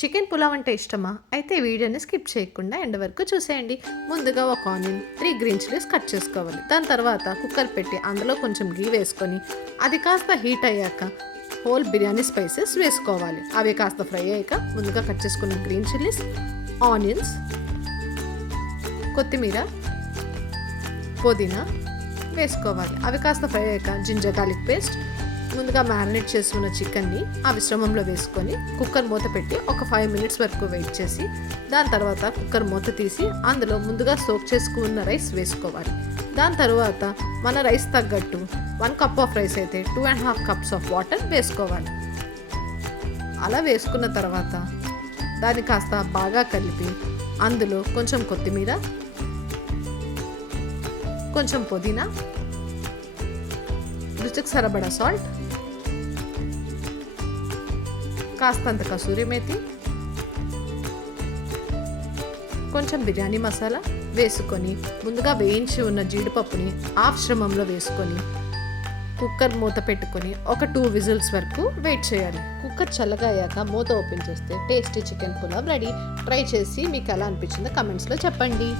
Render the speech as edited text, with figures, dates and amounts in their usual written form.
Chicken pulao అంటే ఇష్టమా? అయితే వీడియోని స్కిప్ చేయకుండా ఎండ్ వరకు చూసేయండి. ముందుగా ఒక ఆనియన్, 3 గ్రీన్ చిల్లీస్ కట్ చేసుకోవాలి. దాని తర్వాత కుక్కర్ పెట్టి అందులో కొంచెం గీ వేసుకొని అది కాస్త హీట్ అయ్యాక హోల్ బిర్యానీ స్పైసెస్ వేసుకోవాలి. అవి కాస్త ఫ్రై అయ్యాక ముందుగా కట్ చేసుకున్న గ్రీన్ చిల్లీస్, ఆనియన్స్, కొత్తిమీర, పుదీనా వేసుకోవాలి. అవి కాస్త ఫ్రై అయ్యాక జింజర్ గార్లిక్ పేస్ట్, ముందుగా మ్యారినేట్ చేసుకున్న చికెన్ని ఆ మిశ్రమంలో వేసుకొని కుక్కర్ మూత పెట్టి ఒక 5 మినిట్స్ వరకు వెయిట్ చేసి దాని తర్వాత కుక్కర్ మూత తీసి అందులో ముందుగా సోక్ చేసుకున్న రైస్ వేసుకోవాలి. దాని తర్వాత మన రైస్ తగ్గట్టు 1 కప్ ఆఫ్ రైస్ అయితే 2.5 కప్స్ ఆఫ్ వాటర్ వేసుకోవాలి. అలా వేసుకున్న తర్వాత దాన్ని కాస్త బాగా కలిపి అందులో కొంచెం కొత్తిమీర, కొంచెం పుదీనా, రుచికి సరిపడా సాల్ట్, కాస్తంత కసూరి మేతి, కొంచెం బిర్యానీ మసాలా వేసుకొని ముందుగా వేయించి ఉన్న జీడిపప్పుని ఆశ్రమంలో వేసుకొని కుక్కర్ మూత పెట్టుకొని ఒక 2 విజిల్స్ వరకు వెయిట్ చేయాలి. కుక్కర్ చల్లగా అయ్యాక మూత ఓపెన్ చేస్తే tasty chicken pulao ready. Try చేసి మీకు ఎలా అనిపించిందో కమెంట్స్లో చెప్పండి.